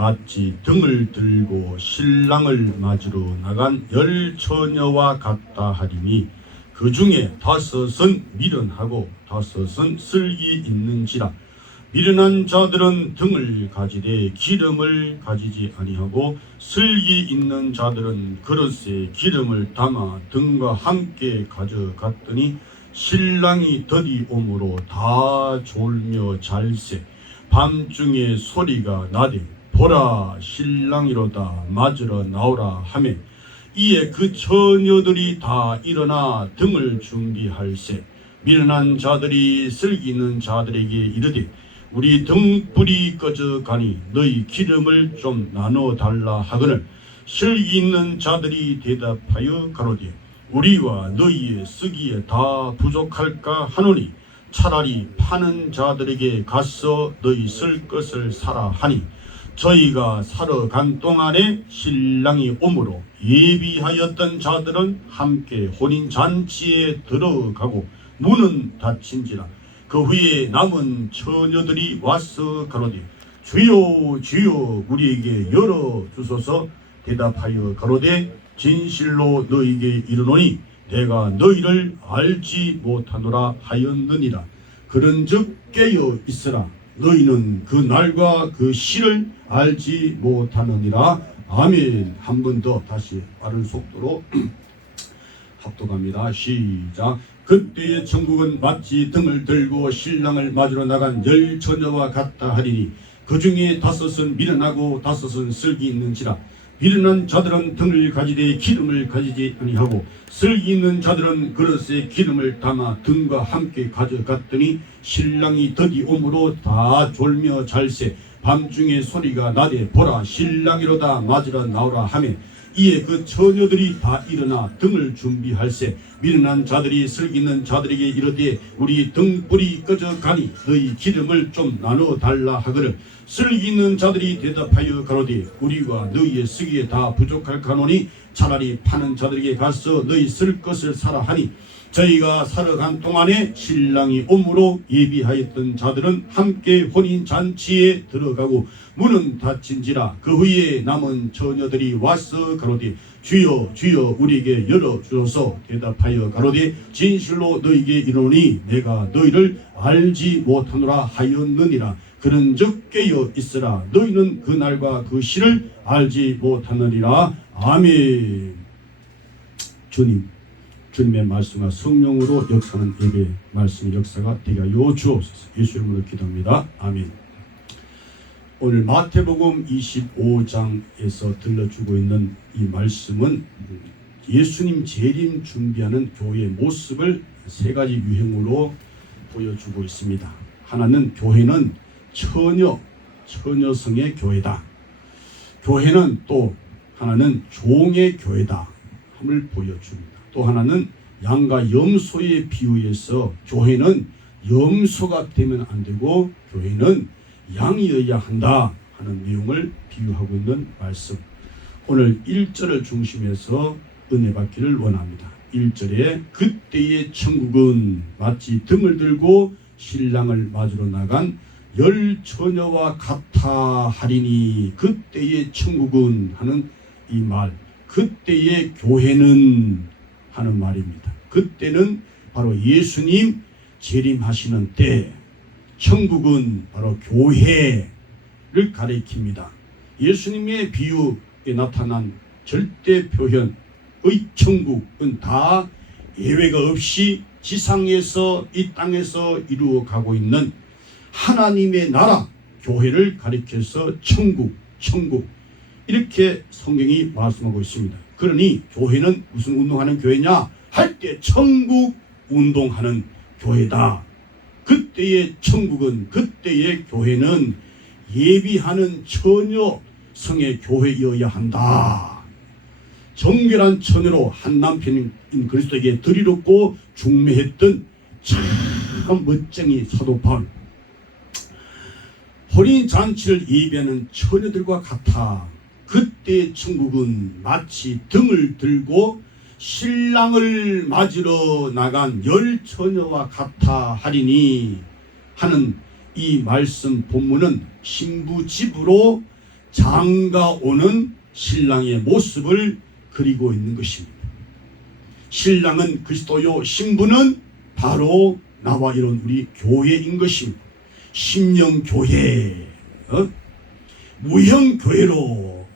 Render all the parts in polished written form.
마치 등을 들고 신랑을 맞으러 나간 10처녀와 같다 하리니 그 중에 5은 미련하고 5은 슬기 있는지라. 미련한 자들은 등을 가지되 기름을 가지지 아니하고 슬기 있는 자들은 그릇에 기름을 담아 등과 함께 가져갔더니 신랑이 더디 오므로 다 졸며 잘세. 밤중에 소리가 나되 보라 신랑이로다 맞으러 나오라 하매 이에 그 처녀들이 다 일어나 등을 준비할세. 미련한 자들이 슬기 있는 자들에게 이르되 우리 등불이 꺼져가니 너희 기름을 좀 나눠 달라 하거늘 슬기 있는 자들이 대답하여 가로되 우리와 너희의 쓰기에 다 부족할까 하노니 차라리 파는 자들에게 가서 너희 쓸 것을 사라 하니 저희가 사러 간 동안에 신랑이 오므로 예비하였던 자들은 함께 혼인잔치에 들어가고 문은 닫힌지라. 그 후에 남은 처녀들이 와서 가로되 주여 주여 우리에게 열어주소서. 대답하여 가로되 진실로 너희에게 이르노니 내가 너희를 알지 못하노라 하였느니라. 그런즉 깨어 있으라. 너희는 그 날과 그 시를 알지 못하느니라. 아멘. 한 번 더 다시 빠른 속도로 합독합니다. 시작. 그때의 천국은 마치 등을 들고 신랑을 맞으러 나간 10처녀와 같다 하리니 그 중에 5은 미련하고 5은 슬기 있는지라. 미련한 자들은 등을 가지되 기름을 가지지 아니하고 슬기 있는 자들은 그릇에 기름을 담아 등과 함께 가져갔더니 신랑이 더디 오므로 다 졸며 잘세. 밤중에 소리가 나되 보라 신랑이로다 맞으러 나오라 하매 이에 그 처녀들이 다 일어나 등을 준비할세. 미련한 자들이 슬기 있는 자들에게 이르되 우리 등불이 꺼져가니 너희 기름을 좀 나눠 달라 하거늘 슬기 있는 자들이 대답하여 가로되 우리와 너희의 쓰기에 다 부족할까노니 차라리 파는 자들에게 가서 너희 쓸 것을 사라 하니 저희가 사러 간 동안에 신랑이 오므로 예비하였던 자들은 함께 혼인잔치에 들어가고 문은 닫힌지라. 그 후에 남은 처녀들이 와서 가로되 주여 주여 우리에게 열어주소서. 대답하여 가로되 진실로 너희에게 이르노니 내가 너희를 알지 못하노라 하였느니라. 그런즉 깨어 있으라. 너희는 그 날과 그 시를 알지 못하느니라. 아멘. 주님의 말씀과 성령으로 역사하는 예배 말씀의 역사가 되게 하여 주옵소서. 예수 이름으로 기도합니다. 아멘. 오늘 마태복음 25장에서 들려주고 있는 이 말씀은 예수님 재림 준비하는 교회의 모습을 3가지 유형으로 보여주고 있습니다. 하나는 교회는 처녀성의 교회다. 교회는 또 하나는 종의 교회다 함을 보여줍니다. 또 하나는 양과 염소의 비유에서 교회는 염소가 되면 안 되고 교회는 양이어야 한다 하는 내용을 비유하고 있는 말씀. 오늘 1절을 중심해서 은혜 받기를 원합니다. 1절에 그때의 천국은 마치 등을 들고 신랑을 맞으러 나간 10처녀와 같아 하리니 그때의 천국은 하는 이 말, 그때의 교회는 하는 말입니다. 그때는 바로 예수님 재림하시는 때, 천국은 바로 교회를 가리킵니다. 예수님의 비유에 나타난 절대 표현의 천국은 다 예외가 없이 지상에서 이 땅에서 이루어가고 있는 하나님의 나라, 교회를 가리켜서 천국 이렇게 성경이 말씀하고 있습니다. 그러니 교회는 무슨 운동하는 교회냐 할 때 천국 운동하는 교회다. 그때의 천국은, 그때의 교회는 예비하는 처녀 성의 교회여야 한다. 정결한 처녀로 한 남편인 그리스도에게 들이롭고 중매했던 참 멋쟁이 사도 바울. 혼인잔치를 예비하는 처녀들과 같아. 그때 천국은 마치 등을 들고 신랑을 맞으러 나간 10처녀와 같아 하리니 하는 이 말씀 본문은 신부집으로 장가 오는 신랑의 모습을 그리고 있는 것입니다. 신랑은 그리스도요, 신부는 바로 나와 이런 우리 교회인 것입니다. 심령교회, 무형교회로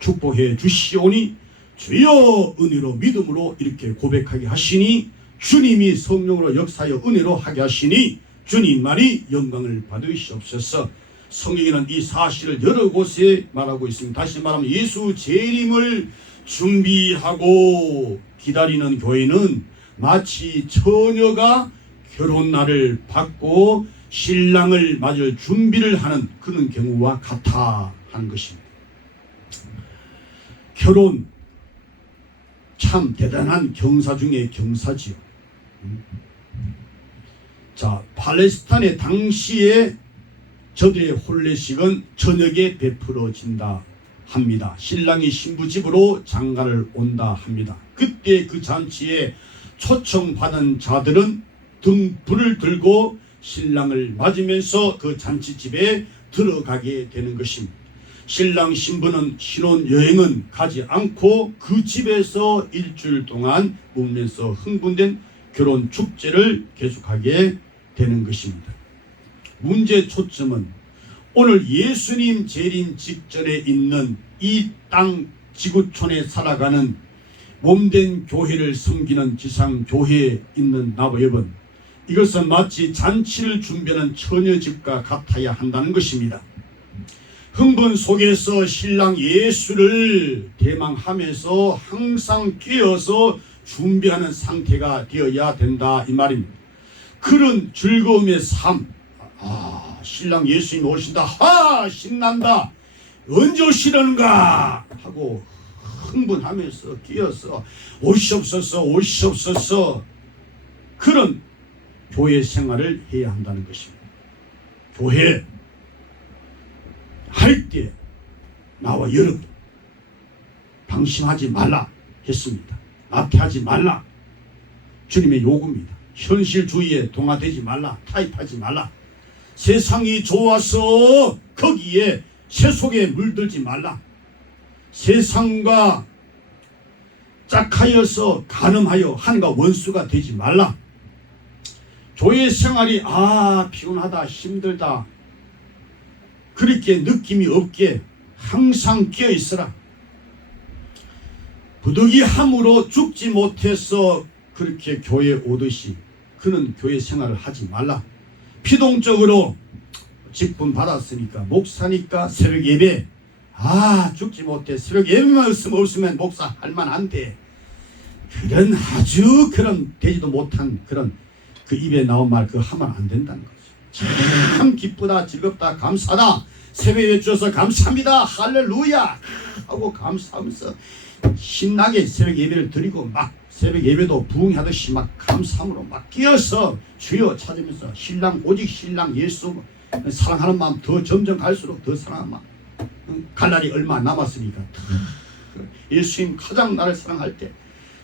축복해 주시오니 주여 은혜로 믿음으로 이렇게 고백하게 하시니 주님이 성령으로 역사하여 은혜로 하게 하시니 주님만이 영광을 받으시옵소서. 성경에는 이 사실을 여러 곳에 말하고 있습니다. 다시 말하면 예수 재림을 준비하고 기다리는 교회는 마치 처녀가 결혼날을 받고 신랑을 맞을 준비를 하는 그런 경우와 같아 하는 것입니다. 결혼 참 대단한 경사 중에 경사지요. 자, 팔레스타인의 당시에 저들의 혼례식은 저녁에 베풀어진다 합니다. 신랑이 신부 집으로 장가를 온다 합니다. 그때 그 잔치에 초청받은 자들은 등불을 들고 신랑을 맞으면서 그 잔치집에 들어가게 되는 것입니다. 신랑 신부는 신혼여행은 가지 않고 그 집에서 일주일 동안 묵으면서 흥분된 결혼 축제를 계속하게 되는 것입니다. 문제 초점은 오늘 예수님 재림 직전에 있는 이 땅 지구촌에 살아가는 몸된 교회를 섬기는 지상교회에 있는 나와 여러분, 이것은 마치 잔치를 준비하는 처녀집과 같아야 한다는 것입니다. 흥분 속에서 신랑 예수를 대망하면서 항상 뛰어서 준비하는 상태가 되어야 된다 이 말입니다. 그런 즐거움의 삶, 신랑 예수님 오신다, 신난다, 언제 오시려는가 하고 흥분하면서 뛰어서 오시옵소서 오시옵소서, 그런 교회 생활을 해야 한다는 것입니다. 교회 할 때 나와 여러분 방심하지 말라 했습니다. 나태하지 말라, 주님의 요구입니다. 현실주의에 동화되지 말라, 타협하지 말라. 세상이 좋아서 거기에 세속에 물들지 말라. 세상과 짝하여서 간음하여 하나님과 원수가 되지 말라. 교회 생활이 피곤하다, 힘들다, 그렇게 느낌이 없게 항상 끼어 있어라. 부득이함으로 죽지 못해서 그렇게 교회에 오듯이 그는 교회 생활을 하지 말라. 피동적으로 직분 받았으니까 목사니까 새벽 예배, 죽지 못해 새벽 예배만 없으면 목사 할만한데, 그런 아주 그런 되지도 못한 그런 그 입에 나온 말 그거 하면 안 된다는 거죠. 참 기쁘다, 즐겁다, 감사다, 새벽에 주셔서 감사합니다, 할렐루야 하고 감사하면서 신나게 새벽 예배를 드리고 막 새벽 예배도 부흥하듯이 막 감사함으로 막 끼어서 주여 찾으면서 신랑, 오직 신랑 예수 사랑하는 마음 더 점점 갈수록 더 사랑하는 마음, 갈 날이 얼마 안 남았으니까 예수님 가장 나를 사랑할 때,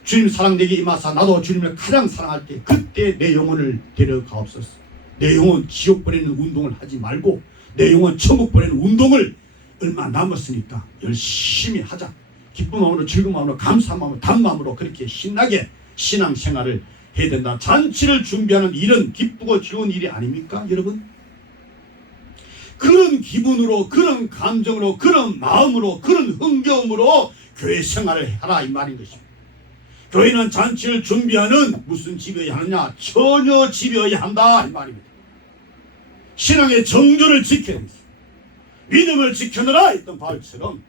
주님 사랑 내게 임하사 나도 주님을 가장 사랑할 때 그때 내 영혼을 데려가옵소서. 내 영혼 지옥 보내는 운동을 하지 말고 내 영혼 천국 보내는 운동을 얼마 남았으니까 열심히 하자. 기쁜 마음으로, 즐거운 마음으로, 감사한 마음으로, 단 마음으로 그렇게 신나게 신앙생활을 해야 된다. 잔치를 준비하는 일은 기쁘고 즐거운 일이 아닙니까 여러분? 그런 기분으로, 그런 감정으로, 그런 마음으로, 그런 흥겨움으로 교회 생활을 하라 이 말인 것입니다. 교회는 잔치를 준비하는 무슨 집이어야 하느냐? 처녀 집이어야 한다 이 말입니다. 신앙의 정조를 지켜야 합니다. 믿음을 지켜내라 했던 바울처럼.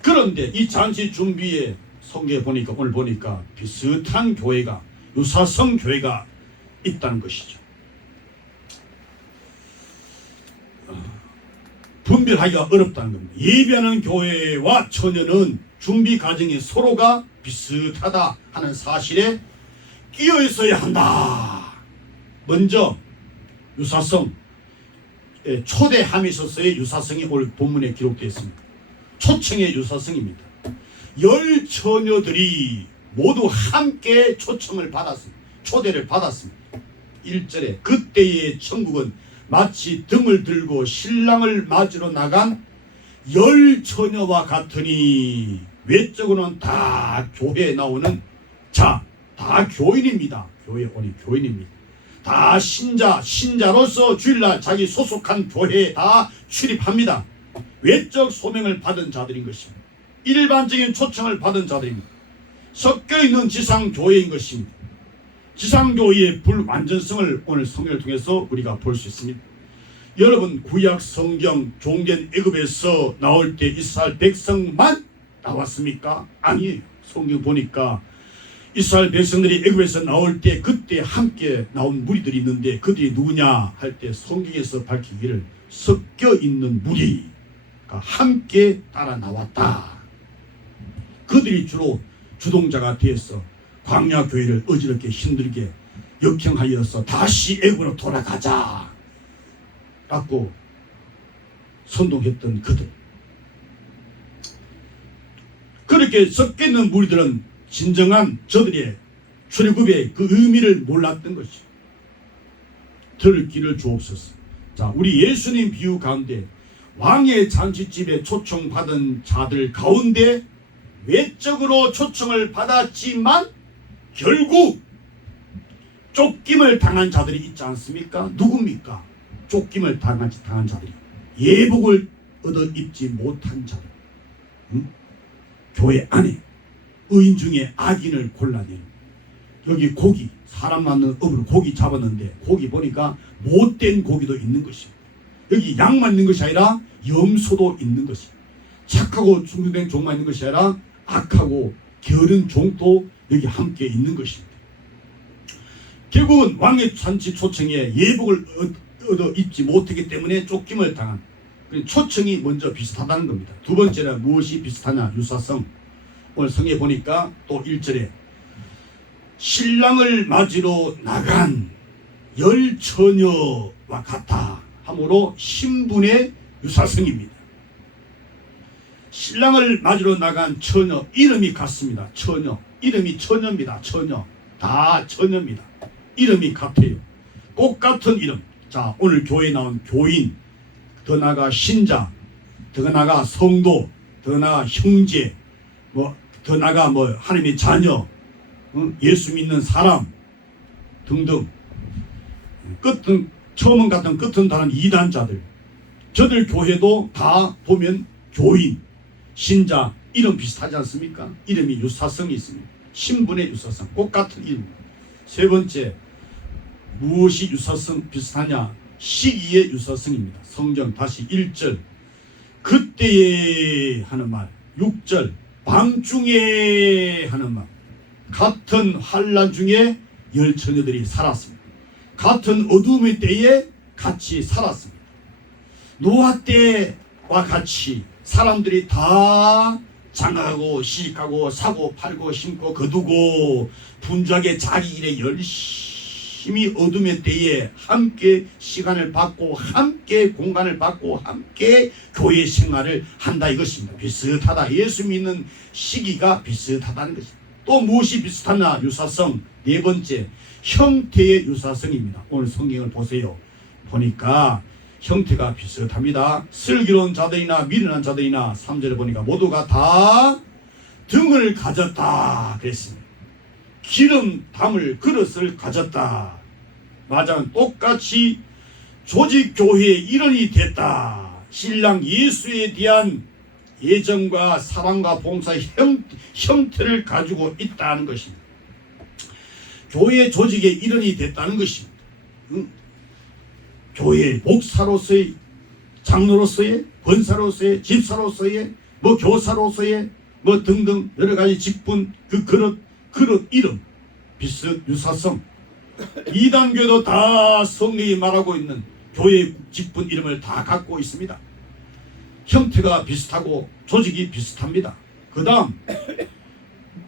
그런데 이 잔치 준비에 성경에 보니까, 오늘 보니까 비슷한 교회가, 유사성 교회가 있다는 것이죠. 분별하기가 어렵다는 겁니다. 예배하는 교회와 처녀는 준비 과정이 서로가 비슷하다 하는 사실에 끼어 있어야 한다. 먼저 유사성, 초대함이 있어서의 유사성이 오늘 본문에 기록되어 있습니다. 초청의 유사성입니다. 10 처녀들이 모두 함께 초청을 받았습니다. 초대를 받았습니다. 1절에 그때의 천국은 마치 등을 들고 신랑을 맞으러 나간 열 처녀와 같으니. 외적으로는 다 교회에 나오는 다 교인입니다. 교회 오니 교인입니다. 다 신자로서 주일날 자기 소속한 교회에 다 출입합니다. 외적 소명을 받은 자들인 것입니다. 일반적인 초청을 받은 자들입니다. 섞여있는 지상교회인 것입니다. 지상교회의 불완전성을 오늘 성경을 통해서 우리가 볼 수 있습니다. 여러분, 구약 성경 종된 애굽에서 나올 때 이스라엘 백성만 나왔습니까? 아니에요. 성경 보니까 이스라엘 백성들이 애굽에서 나올 때 그때 함께 나온 무리들이 있는데 그들이 누구냐 할 때 성경에서 밝히기를 섞여 있는 무리가 함께 따라 나왔다. 그들이 주로 주동자가 되어서 광야 교회를 어지럽게 힘들게 역행하여서 다시 애굽으로 돌아가자 라고 선동했던 그들. 그렇게 섞여 있는 무리들은 진정한 저들의 출애굽의 그 의미를 몰랐던 것이죠. 들을 길을 주옵소서. 자, 우리 예수님 비유 가운데 왕의 잔치집에 초청받은 자들 가운데 외적으로 초청을 받았지만 결국 쫓김을 당한 자들이 있지 않습니까? 누굽니까? 쫓김을 당한 자들이 예복을 얻어 입지 못한 자들. 교회 안에 의인 중에 악인을 골라내는, 여기 고기, 사람 낳는 업으로 고기 잡았는데 고기 보니까 못된 고기도 있는 것입니다. 여기 양만 있는 것이 아니라 염소도 있는 것입니다. 착하고 충성된 종만 있는 것이 아니라 악하고 게으른 종도 여기 함께 있는 것입니다. 결국은 왕의 잔치 초청에 예복을 얻어 입지 못하기 때문에 쫓김을 당한, 초청이 먼저 비슷하다는 겁니다. 두 번째는 무엇이 비슷하냐? 유사성. 오늘 성경에 보니까 또 1절에 신랑을 맞으러 나간 열 처녀와 같아 하므로 신분의 유사성입니다. 신랑을 맞으러 나간 처녀, 이름이 같습니다. 처녀, 이름이 처녀입니다. 처녀, 다 처녀입니다. 이름이 같아요. 똑같은 이름. 자, 오늘 교회에 나온 교인, 더 나아가 신자, 더 나아가 성도, 더 나아가 형제, 더 나아가 하나님의 자녀, 예수 믿는 사람 등등. 끝은 처음은 같은 끝은 다른 이단자들. 저들 교회도 다 보면 교인, 신자, 이름 비슷하지 않습니까? 이름이 유사성이 있습니다. 신분의 유사성, 똑같은 이름. 세 번째, 무엇이 유사성 비슷하냐? 시기의 유사성입니다. 성경 다시 1절 그때에 하는 말, 6절 밤중에 하는 말. 같은 환난 중에 열 처녀들이 살았습니다. 같은 어둠의 때에 같이 살았습니다. 노아 때와 같이 사람들이 다 장가가고 시집가고 사고 팔고 심고 거두고 분주하게 자기 일에 열심히 어둠의 때에 함께 시간을 받고 함께 공간을 받고 함께 교회 생활을 한다 이것입니다. 비슷하다. 예수 믿는 시기가 비슷하다는 것입니다. 또 무엇이 비슷하나? 유사성. 네 번째, 형태의 유사성입니다. 오늘 성경을 보세요. 보니까 형태가 비슷합니다. 슬기로운 자들이나 미련한 자들이나 3절에 보니까 모두가 다 등을 가졌다 그랬습니다. 기름 담을 그릇을 가졌다. 맞아, 똑같이 조직교회의 일원이 됐다. 신랑 예수에 대한 예정과 사랑과 봉사의 형태를 가지고 있다는 것입니다. 교회 조직의 일원이 됐다는 것입니다. 교회 목사로서의, 장로로서의, 권사로서의, 집사로서의, 교사로서의 등등 여러 가지 직분, 그 그릇 이름, 비슷 유사성. 이단교도 다 성경이 말하고 있는 교회 직분 이름을 다 갖고 있습니다. 형태가 비슷하고 조직이 비슷합니다. 그 다음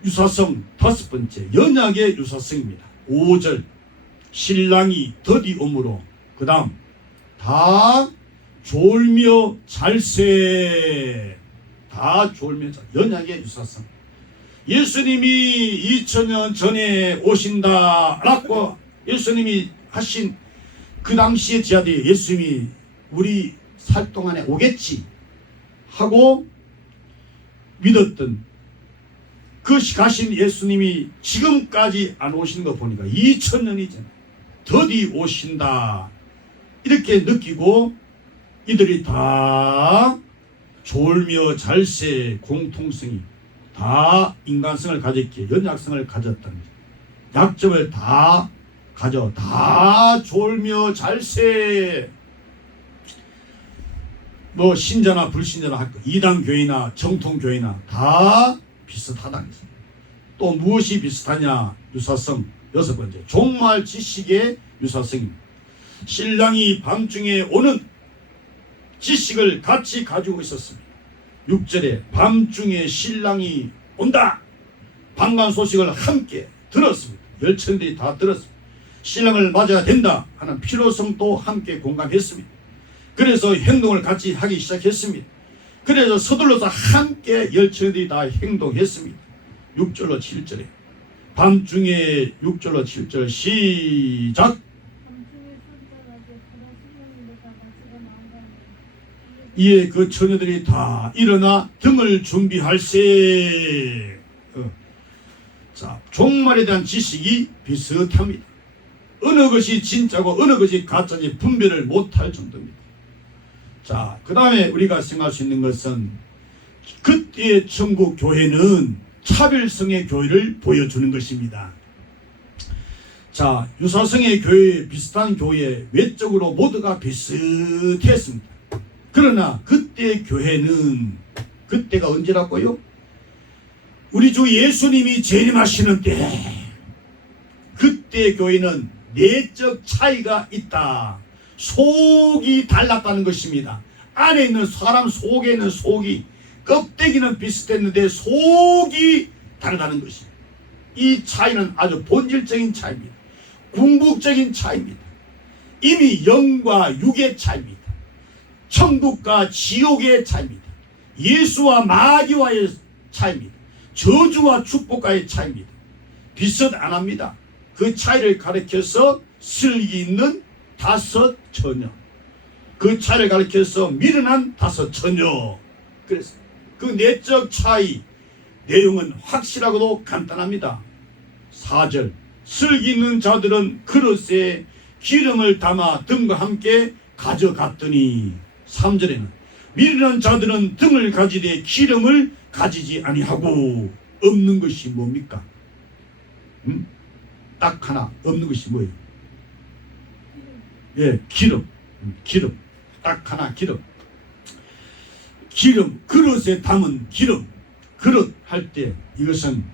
유사성 다섯 번째, 연약의 유사성입니다. 5절 신랑이 더디옴으로, 그 다음 다 졸며 잘세, 다 졸며 잘, 연약의 유사성. 예수님이 2000년 전에 오신다라고 예수님이 하신 그 당시에 제 아들이 예수님이 우리 살 동안에 오겠지 하고 믿었던 그 가신 예수님이 지금까지 안 오시는 거 보니까 2000년이 전 더디 오신다 이렇게 느끼고 이들이 다 졸며 잘세 공통성이 다 인간성을 가졌기에 연약성을 가졌다는 거죠. 약점을 다 가져 다 졸며 잘세 뭐 신자나 불신자나 할 거 이단 교회나 정통 교회나 다 비슷하다는 것입니다. 또 무엇이 비슷하냐? 유사성. 여섯 번째, 종말 지식의 유사성입니다. 신랑이 밤중에 오는 지식을 같이 가지고 있었습니다. 6절에 밤중에 신랑이 온다. 반가운 소식을 함께 들었습니다. 열천들이 다 들었습니다. 신랑을 맞아야 된다 하는 필요성도 함께 공감했습니다. 그래서 행동을 같이 하기 시작했습니다. 그래서 서둘러서 함께 열천들이 다 행동했습니다. 6절로 7절에 밤중에 6절로 7절 시작. 이에 그 처녀들이 다 일어나 등을 준비할세. 자, 종말에 대한 지식이 비슷합니다. 어느 것이 진짜고 어느 것이 가짜인지 분별을 못할 정도입니다. 자, 그 다음에 우리가 생각할 수 있는 것은 그때의 천국 교회는 차별성의 교회를 보여주는 것입니다. 자, 유사성의 교회, 비슷한 교회, 외적으로 모두가 비슷했습니다. 그러나 그때의 교회는, 그때가 언제라고요? 우리 주 예수님이 재림하시는 때, 그때의 교회는 내적 차이가 있다. 속이 달랐다는 것입니다. 안에 있는 사람 속에 있는 속이, 껍데기는 비슷했는데 속이 다르다는 것입니다. 이 차이는 아주 본질적인 차이입니다. 궁극적인 차이입니다. 이미 영과 육의 차이입니다. 천국과 지옥의 차이입니다. 예수와 마귀와의 차이입니다. 저주와 축복과의 차이입니다. 비슷 안 합니다. 그 차이를 가리켜서 슬기 있는 다섯 처녀, 그 차이를 가리켜서 미련한 다섯 처녀. 그래서 그 내적 차이 내용은 확실하고도 간단합니다. 4절, 슬기 있는 자들은 그릇에 기름을 담아 등과 함께 가져갔더니, 3절에는 미련한 자들은 등을 가지되 기름을 가지지 아니하고. 없는 것이 뭡니까? 딱 하나 없는 것이 뭐예요? 예, 기름. 기름. 딱 하나 기름. 기름, 그릇에 담은 기름. 그릇 할 때 이것은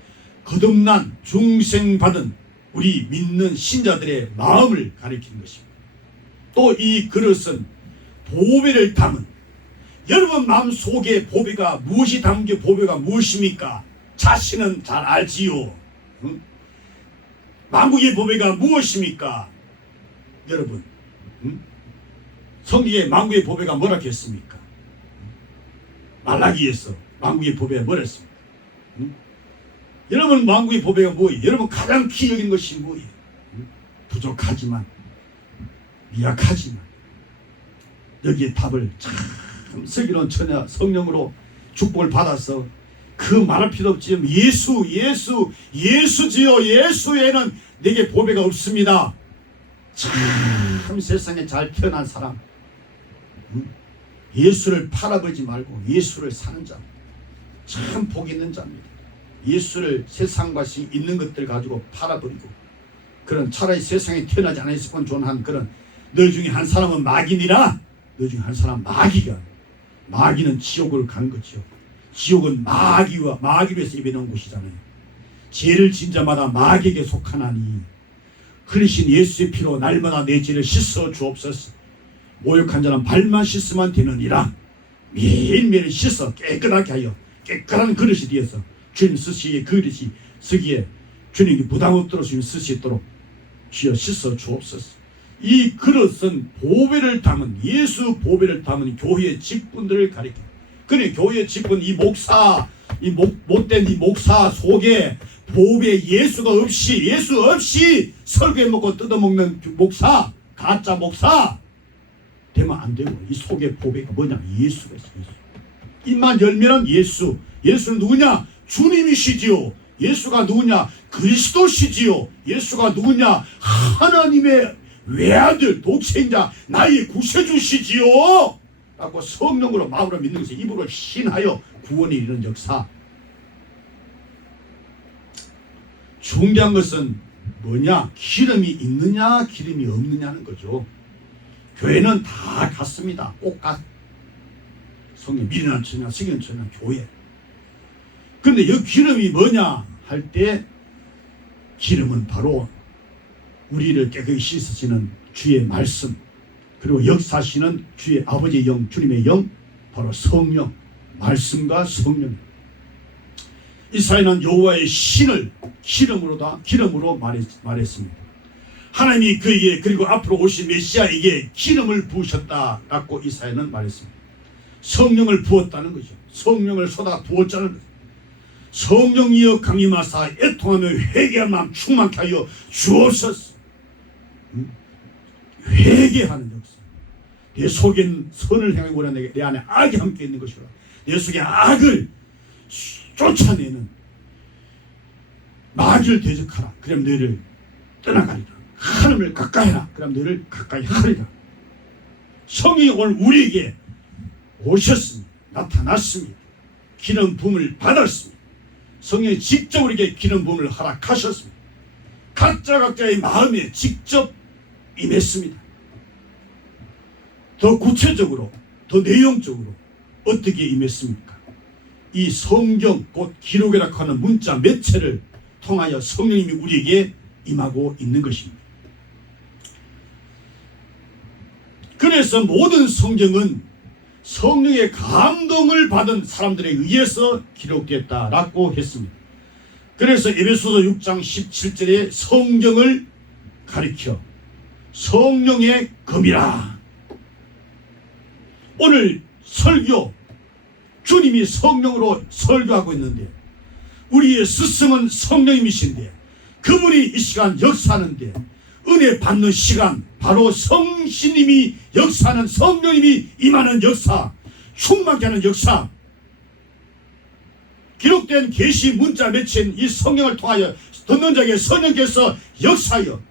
거듭난 중생받은 우리 믿는 신자들의 마음을 가리키는 것입니다. 또 이 그릇은 보배를 담은, 여러분 마음 속에 보배가 무엇이 담겨, 보배가 무엇입니까? 자신은 잘 알지요. 응? 만국의 보배가 무엇입니까? 여러분, 응? 성경에 만국의 보배가 뭐라 했습니까? 말라기에서 만국의 보배가 뭐라 했습니까? 응? 여러분 만국의 보배가 뭐예요? 여러분 가장 키 여긴 것이 뭐예요? 응? 부족하지만, 미약하지만 여기에 답을 참 슬기로운 처녀 성령으로 축복을 받아서 그 말할 필요 없지. 예수지요. 예수에는 내게 보배가 없습니다. 참 세상에 잘 태어난 사람, 예수를 팔아버리지 말고 예수를 사는 자, 참 복 있는 자입니다. 예수를 세상과 있는 것들 가지고 팔아버리고, 그런 차라리 세상에 태어나지 않았으면 존한 그런, 너 중에 한 사람은 마귀니라. 너 중에 한 사람 마귀는 지옥을 간 거죠. 지옥은 마귀로서 입에 넣은 곳이잖아요. 죄를 진 자마다 마귀에게 속하나니 흘리신 예수의 피로 날마다 내 죄를 씻어 주옵소서. 모욕한 자는 발만 씻으면 되느니라. 매일매일 씻어 깨끗하게 하여 깨끗한 그릇이 되어서 주님 쓰시기에, 그릇이 쓰기에 주님이 부담 없도록 주님 쓰시도록 주여 씻어 주옵소서. 이 그릇은 보배를 담은, 예수 보배를 담은 교회의 직분들을 가리켜. 그래, 교회의 직분, 이 목사, 못된 이 목사 속에 보배 예수 없이 설교해 먹고 뜯어먹는 목사, 가짜 목사 되면 안 되고, 이 속의 보배가 뭐냐? 예수가 있어요. 예수. 입만 열면 예수. 예수는 누구냐? 주님이시지요. 예수가 누구냐? 그리스도시지요. 예수가 누구냐? 하나님의 외아들, 독생자, 나의 구세주시지요. 라고 성령으로 마음으로 믿는 것을 입으로 신하여 구원이 이르는 역사. 중요한 것은 뭐냐? 기름이 있느냐 기름이 없느냐는 거죠. 교회는 다 같습니다. 꼭 같. 성령 미련한 처냐 성령 처냐 교회. 근데 이 기름이 뭐냐 할 때, 기름은 바로 우리를 깨끗이 씻으시는 주의 말씀, 그리고 역사하시는 주의 아버지의 영, 주님의 영, 바로 성령, 말씀과 성령. 이사야는 여호와의 신을 기름으로 말했습니다. 하나님이 그에게, 그리고 앞으로 오신 메시아에게 기름을 부으셨다라고 이사야는 말했습니다. 성령을 부었다는 거죠. 성령을 쏟아 부었다는 거죠. 성령이여 강림하사 애통하며 회개한 마음 충만케 하여 주옵소서. 회개하는 역사. 내 속엔 선을 행하기 원하는 내 안에 악이 함께 있는 것이라. 내 속에 악을 쫓아내는 마귀를 대적하라. 그럼 너를 떠나가리라. 하나님을 가까이 하라. 그럼 너를 가까이 하리라. 성령이 오늘 우리에게 오셨습니다. 나타났습니다. 기름 부음을 받았습니다. 성령이 직접 우리에게 기름 부음을 허락하셨습니다. 각자의 마음에 직접 임했습니다. 더 구체적으로, 더 내용적으로 어떻게 임했습니까? 이 성경, 곧 기록이라고 하는 문자 매체를 통하여 성령님이 우리에게 임하고 있는 것입니다. 그래서 모든 성경은 성령의 감동을 받은 사람들에 의해서 기록됐다라고 했습니다. 그래서 에베소서 6장 17절에 성경을 가리켜 성령의 검이라. 오늘 설교, 주님이 성령으로 설교하고 있는데, 우리의 스승은 성령님이신데, 그분이 이 시간 역사하는데, 은혜 받는 시간, 바로 성신님이 역사하는, 성령님이 임하는 역사, 충만케 하는 역사, 기록된 계시 문자 매체인 이 성령을 통하여 듣는 자에게 성령께서 역사하여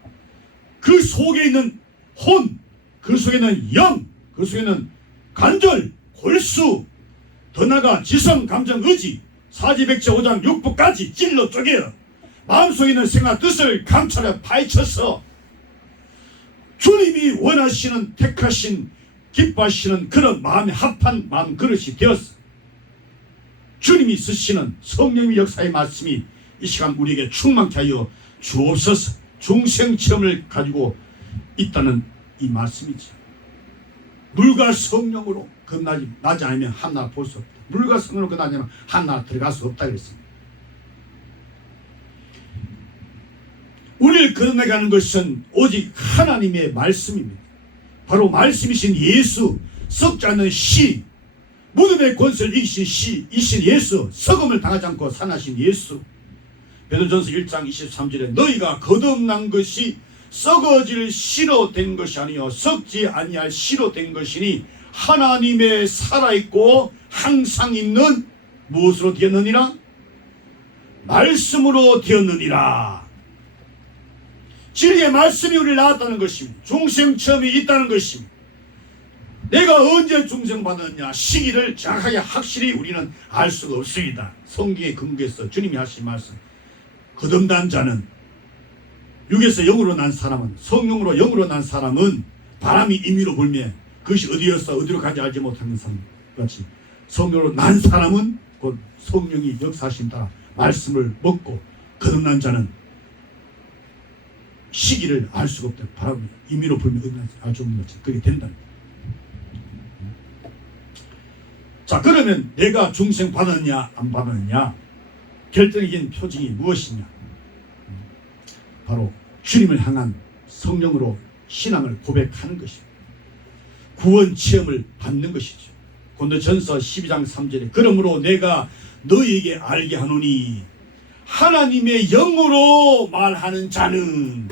그 속에 있는 혼, 그 속에 있는 영, 그 속에 있는 간절, 골수, 더 나아가 지성, 감정, 의지, 사지백체 5장 6부까지 찔러 쪼개어 마음속에 있는 생각, 뜻을 감찰해 파헤쳐서 주님이 원하시는, 택하신, 기뻐하시는 그런 마음에 합한 마음 그릇이 되었어. 주님이 쓰시는 성령의 역사의 말씀이 이 시간 우리에게 충만케 하여 주옵소서. 중생체험을 가지고 있다는 이 말씀이죠. 물과 성령으로 나지 않으면 하나 볼 수 없다. 물과 성령으로 나지 않으면 하나 들어갈 수 없다 그랬습니다. 우리를 거듭나가는 것은 오직 하나님의 말씀입니다. 바로 말씀이신 예수, 썩지 않는 씨, 무덤의 권세를 이기신 이신 예수, 썩음을 당하지 않고 산하신 예수. 베드로전서 1장 23절에 너희가 거듭난 것이 썩어질 씨로 된 것이 아니요 썩지 아니할 씨로 된 것이니 하나님의 살아있고 항상 있는 무엇으로 되었느니라? 말씀으로 되었느니라. 진리의 말씀이 우리를 낳았다는 것입니다. 중생체험이 있다는 것입니다. 내가 언제 중생받았냐 시기를 정확하게 확실히 우리는 알 수가 없습니다. 성경에 근거해서 주님이 하신 말씀, 거듭난 자는, 육에서 영으로 난 사람은, 성령으로 영으로 난 사람은 바람이 임의로 불며 그것이 어디였어 어디로 가지 알지 못하는 사람 같이, 성령으로 난 사람은 곧 성령이 역사하신 따라 말씀을 먹고 거듭난 자는 시기를 알 수가 없다. 바람이 임의로 불며 어디 날지 알 수 없는 것이 그게 된다. 자, 그러면 내가 중생 받았냐 안 받았냐 결정적인 표징이 무엇이냐? 바로 주님을 향한 성령으로 신앙을 고백하는 것입니다. 구원 체험을 받는 것이죠. 고린도전서 12장 3절에 그러므로 내가 너희에게 알게 하노니 하나님의 영으로 말하는 자는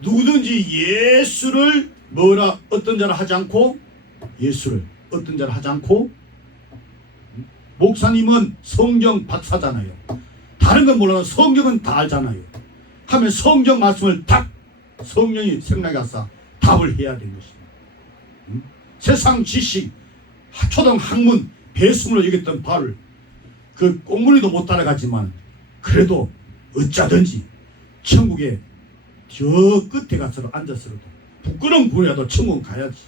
누구든지 예수를 뭐라 어떤 자를 하지 않고 예수를 어떤 자를 하지 않고. 목사님은 성경 박사잖아요. 다른 건 몰라도 성경은 다 알잖아요. 하면 성경 말씀을 딱 성령이 생각해 가서 답을 해야 되는 것입니다. 세상 지식, 초등 학문, 배수문을 여겼던 바울, 그 꽁무니도 못 따라갔지만 그래도 어쩌든지 천국에 저 끝에 가서 앉아서라도 부끄러운 분이라도 천국 가야지.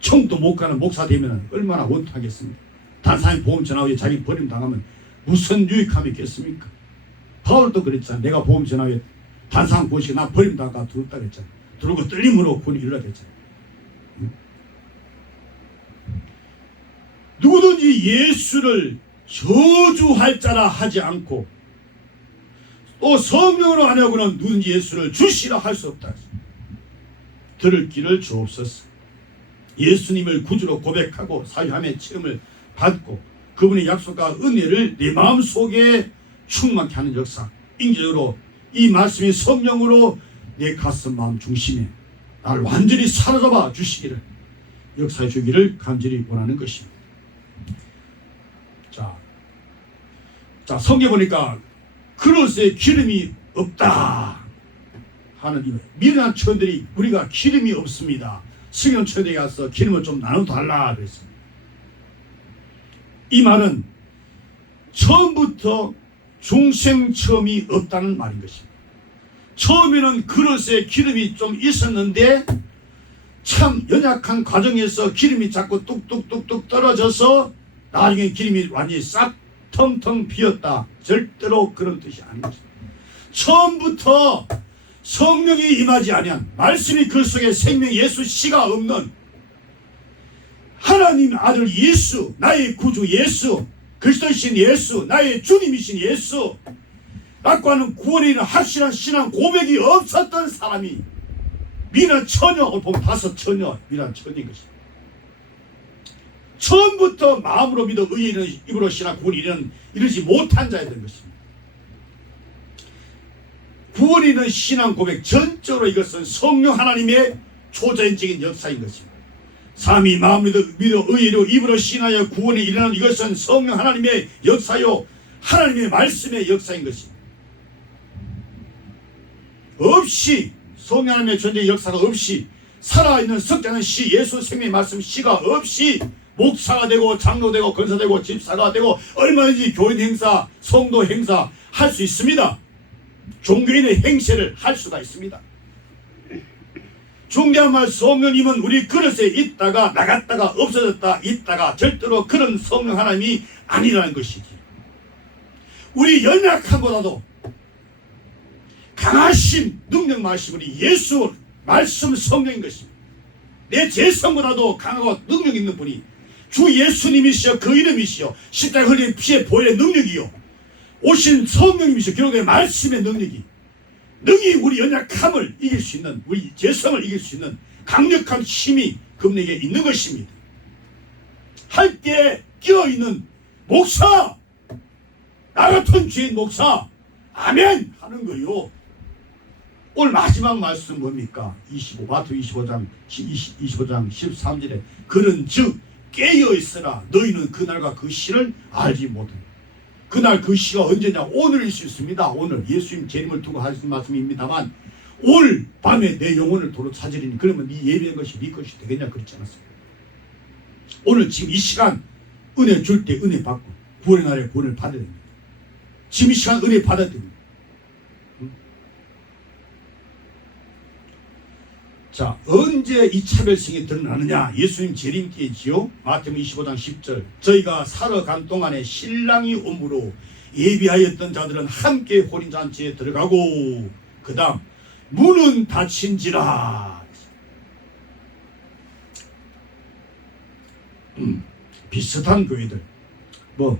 천국도 못 가는 목사 되면 얼마나 원통하겠습니까? 다른 사람이 보험 전화 후에 자기 버림당하면 무슨 유익함이 있겠습니까? 바울도 그랬잖아. 내가 보험 전화 후에 다른 사람 보시고 나 버림당할까 두렵다 그랬잖아. 두렵고 떨림으로 구원이 이루라 그랬잖아. 누구든지 예수를 저주할 자라 하지 않고 또 성령으로 안 하고는 누구든지 예수를 주시라 할 수 없다. 들을 길을 주옵소서. 예수님을 구주로 고백하고 사유함의 체험을 받고 그분의 약속과 은혜를 내 마음속에 충만케 하는 역사, 인기적으로 이 말씀이 성령으로 내 가슴 마음 중심에 나를 완전히 사로잡아 주시기를 역사해 주기를 간절히 원하는 것입니다. 자, 성경 보니까 그릇에 기름이 없다 하는 이유. 미련한 처녀들이 우리가 기름이 없습니다. 성경 처녀에 가서 기름을 좀 나눠달라 그랬습니다. 이 말은 처음부터 중생처음이 없다는 말인 것입니다. 처음에는 그릇에 기름이 좀 있었는데 참 연약한 과정에서 기름이 자꾸 뚝뚝뚝뚝 떨어져서 나중에 기름이 완전히 싹 텅텅 비었다. 절대로 그런 뜻이 아닌 것입니다. 처음부터 성령이 임하지 아니한 말씀이 그 속에 생명 예수 씨가 없는 하나님 아들 예수, 나의 구주 예수, 그리스도이신 예수, 나의 주님이신 예수 라고 하는 구원에 있는 확실한 신앙 고백이 없었던 사람이 미란 처녀, 오늘 보면 5 처녀, 미란 처녀인 것입니다. 처음부터 마음으로 믿어 의에 이르는 입으로 신앙 구원이 이르지 못한 자에 된 것입니다. 구원이 있는 신앙 고백 전적으로 이것은 성령 하나님의 초자연적인 역사인 것입니다. 사람이 마음으로 믿어 의로 입으로 신하여 구원이 일어나는 이것은 성령 하나님의 역사요 하나님의 말씀의 역사인 것입니다. 없이 성령 하나님의 존재의 역사가 없이 살아있는 석자는 시 예수 생명의 말씀 시가 없이 목사가 되고 장로되고 권사되고 집사가 되고 얼마든지 교인 행사 성도 행사 할 수 있습니다. 종교인의 행세를 할 수가 있습니다. 중요한 말 성령님은 우리 그릇에 있다가 나갔다가 없어졌다 있다가 절대로 그런 성령 하나님이 아니라는 것이지. 우리 연약함보다도 강하신 능력 많으신 분이 예수 말씀 성령인 것입니다. 내 재성보다도 강하고 능력 있는 분이 주 예수님이시여 그 이름이시여 십자가 흘린 피의 보혈의 능력이요 오신 성령님이시여 기록의 말씀의 능력이 능히 우리 연약함을 이길 수 있는 우리 재성을 이길 수 있는 강력한 힘이 그분에게 있는 것입니다. 할 때 끼어있는 목사 나 같은 죄인 목사 아멘 하는 거요. 오늘 마지막 말씀 뭡니까? 마태 25장 13절에 그는 즉 깨어있으라 너희는 그날과 그 시를 알지 못한다. 그날 그 시가 언제냐? 오늘일 수 있습니다. 오늘 예수님 재림을 두고 하신 말씀입니다만 오늘 밤에 내 영혼을 도로 찾으리니 그러면 네 예배한 것이 네 것이 되겠냐? 그렇지 않았습니다. 오늘 지금 이 시간 은혜 줄 때 은혜 받고 구원의 날에 구원을 받아야 됩니다. 지금 이 시간 은혜 받아야 됩니다. 자, 언제 이 차별성이 드러나느냐? 예수님 재림 때지요. 마태복음 25장 10절 저희가 살아간 동안에 신랑이 오므로 예비하였던 자들은 함께 혼인잔치에 들어가고 그 다음 문은 닫힌지라. 비슷한 교회들 뭐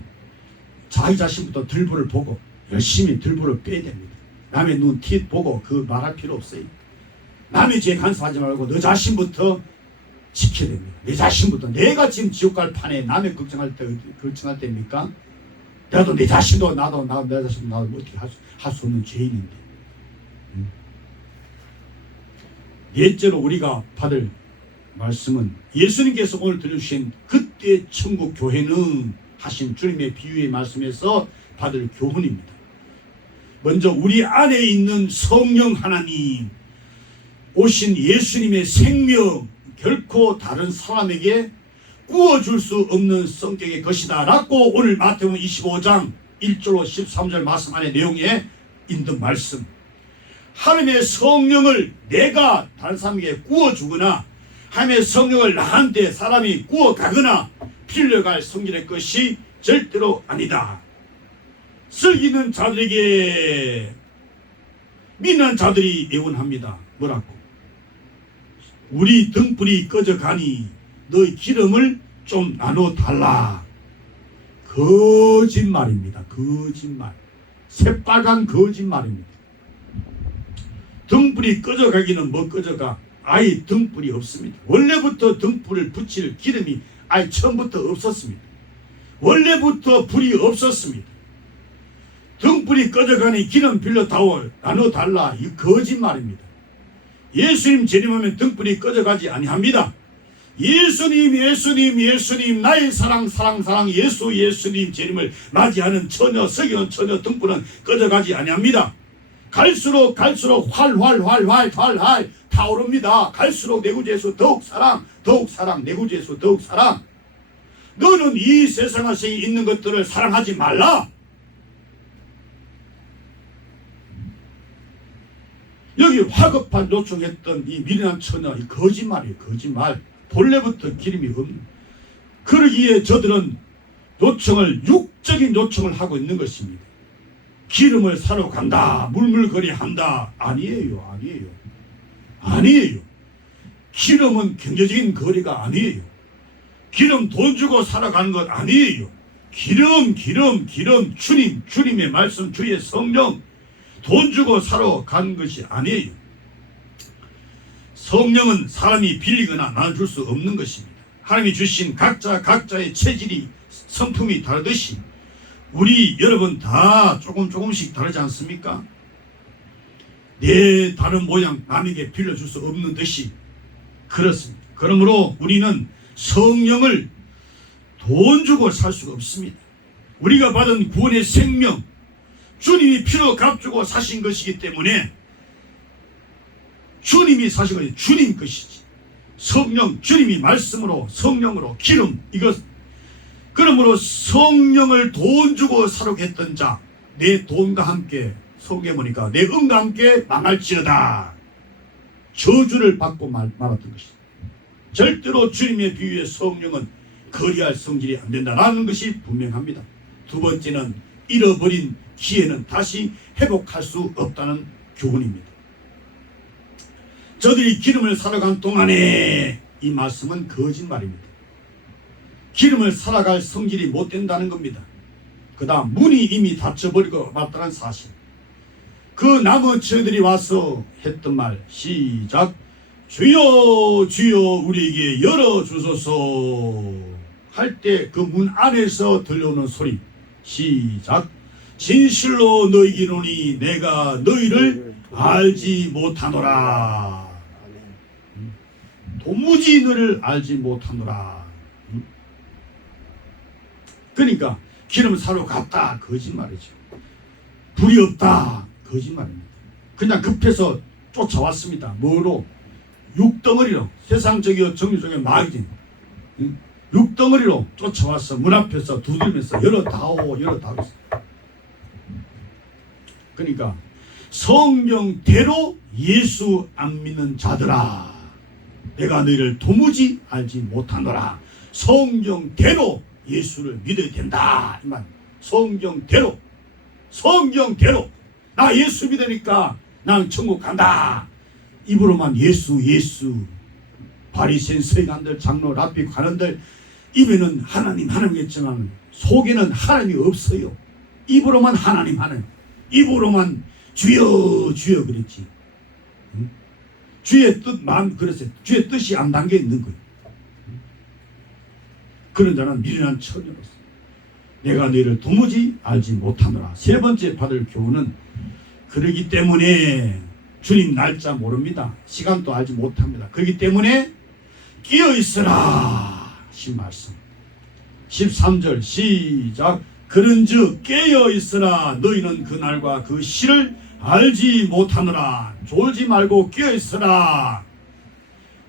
자기 자신부터 들보를 보고 열심히 들보를 빼야 됩니다. 남의 눈 티 보고 그 말할 필요 없어요. 남의 죄 간섭하지 말고 너 자신부터 지켜야 됩니다. 내 자신부터. 내가 지금 지옥 갈 판에 남의 걱정할 때입니까? 나도 내 자신도 내 자신도 나도 어떻게 할 수 없는 죄인인데. 넷째로 우리가 받을 말씀은 예수님께서 오늘 들려주신 그때 천국 교회는 하신 주님의 비유의 말씀에서 받을 교훈입니다. 먼저 우리 안에 있는 성령 하나님, 오신 예수님의 생명, 결코 다른 사람에게 구워줄 수 없는 성격의 것이다 라고 오늘 마태복음 25장 1절로 13절 말씀 안의 내용에 있는 말씀, 하나님의 성령을 내가 다른 사람에게 구워주거나 하나님의 성령을 나한테 사람이 구워가거나 빌려갈 성질의 것이 절대로 아니다. 슬기는 자들에게 미련한 자들이 예언합니다. 뭐라고? 우리 등불이 꺼져가니 너희 기름을 좀 나눠달라. 거짓말입니다. 거짓말. 새빨간 거짓말입니다. 등불이 꺼져가기는 뭐 꺼져가? 아예 등불이 없습니다. 원래부터 등불을 붙일 기름이 아예 처음부터 없었습니다. 원래부터 불이 없었습니다. 등불이 꺼져가니 기름 빌려 나눠달라. 이 거짓말입니다. 예수님 재림하면 등불이 꺼져가지 아니합니다. 예수님 나의 사랑 예수님 재림을 맞이하는 처녀 석영 처녀 등불은 꺼져가지 아니합니다. 갈수록 활 타오릅니다. 갈수록 내 구주에서 더욱 사랑 내 구주에서 더욱 사랑. 너는 이 세상에 있는 것들을 사랑하지 말라. 여기 화급한 요청했던 이 미련한 처녀, 이 거짓말이에요. 거짓말. 본래부터 기름이 없는. 그러기에 저들은 요청을, 육적인 요청을 하고 있는 것입니다. 기름을 사러 간다, 물물거리 한다. 아니에요. 기름은 경제적인 거리가 아니에요. 기름 돈 주고 사러 가는 것 아니에요. 기름 주님의 말씀, 주의 성령, 돈 주고 사러 간 것이 아니에요. 성령은 사람이 빌리거나 나눠줄 수 없는 것입니다. 하나님이 주신 각자의 체질이, 성품이 다르듯이 우리 여러분 다 조금씩 다르지 않습니까? 내 다른 모양 남에게 빌려줄 수 없는 듯이 그렇습니다. 그러므로 우리는 성령을 돈 주고 살 수가 없습니다. 우리가 받은 구원의 생명, 주님이 피로 값주고 사신 것이기 때문에 주님이 사신 것이 주님 것이지. 성령, 주님이 말씀으로 성령으로 기름, 이것. 그러므로 성령을 돈 주고 사려고 했던 자, 내 돈과 함께, 성경에 보니까 내 은과 함께 망할지어다. 저주를 받고 말았던 것이다. 절대로 주님의 비유의 성령은 거리할 성질이 안 된다라는 것이 분명합니다. 두 번째는 잃어버린 기회는 다시 회복할 수 없다는 교훈입니다. 저들이 기름을 사러 간 동안에 이 말씀은 거짓말입니다. 기름을 사러 성질이 못 된다는 겁니다. 그 다음 문이 이미 닫혀버리고 맞다는 사실. 그 남은 저들이 와서 했던 말, 시작. 주여 주여 우리에게 열어주소서 할 때 그 문 안에서 들려오는 소리, 시작. 진실로 너희에게 이르노니 내가 너희를 알지 못하노라. 도무지 너를 알지 못하노라. 그러니까 기름 사러 갔다, 거짓말이죠. 불이 없다, 거짓말입니다. 그냥 급해서 쫓아왔습니다. 뭐로? 육덩어리로. 세상적이요 정류적인 마이진 육덩어리로 쫓아와서 문 앞에서 두들면서 열어다오 했어요. 그러니까 성경대로 예수 안 믿는 자들아, 내가 너희를 도무지 알지 못하노라. 성경대로 예수를 믿어야 된다. 이 말. 성경대로 나 예수 믿으니까 나는 천국 간다. 입으로만 예수 바리새인 서기관들 장로 랍비 관원들 입에는 하나님 했지만 속에는 하나님이 없어요. 입으로만 하나님 입으로만 주여 그랬지. 주의 뜻 마음 그랬어요. 주의 뜻이 안 담겨 있는 거예요. 그런 자는 미련한 처녀로서 내가 너희를 도무지 알지 못하노라. 세 번째 받을 교훈은 그러기 때문에 주님 날짜 모릅니다. 시간도 알지 못합니다. 그렇기 때문에 깨어있으라 하신 말씀. 13절 시작. 그런즉 깨어있으라. 너희는 그날과 그 시를 알지 못하느라. 졸지 말고 깨어있으라.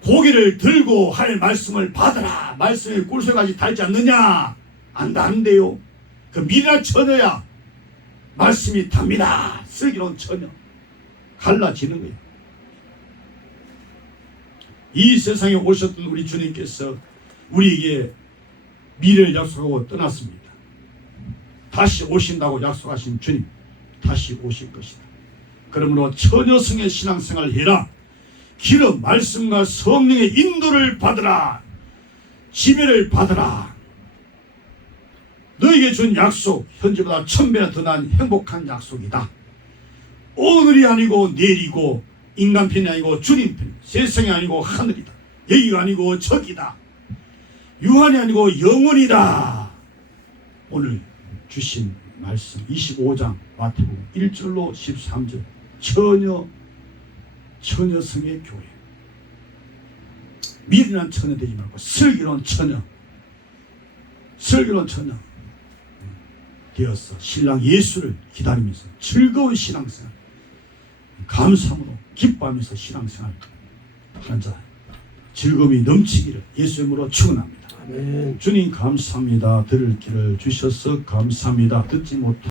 고기를 들고 할 말씀을 받으라. 말씀에 꿀쇠까지 달지 않느냐? 안다는데요. 그 미련한 처녀야. 말씀이 답니다. 슬기로운 처녀. 갈라지는 거예요. 이 세상에 오셨던 우리 주님께서 우리에게 미래를 약속하고 떠났습니다. 다시 오신다고 약속하신 주님, 다시 오실 것이다. 그러므로 처녀성의 신앙생활을 해라. 기름, 말씀과 성령의 인도를 받으라. 지배를 받으라. 너에게 준 약속, 현재보다 1000배나 더 난 행복한 약속이다. 오늘이 아니고 내일이고 인간 편이 아니고 주님 편, 세상이 아니고 하늘이다. 여기가 아니고 저기다. 유한이 아니고 영원이다. 오늘 주신 말씀 25장 마태복음 1절로 13절 처녀성의 교회. 미련한 처녀 되지 말고 슬기로운 처녀 되어서 신랑 예수를 기다리면서 즐거운 신앙생활, 감사함으로 기뻐하면서 신앙생활 하는 자 즐거움이 넘치기를 예수 이름으로 축원합니다. 아멘. 주님 감사합니다. 들을 길을 주셔서 감사합니다. 듣지 못한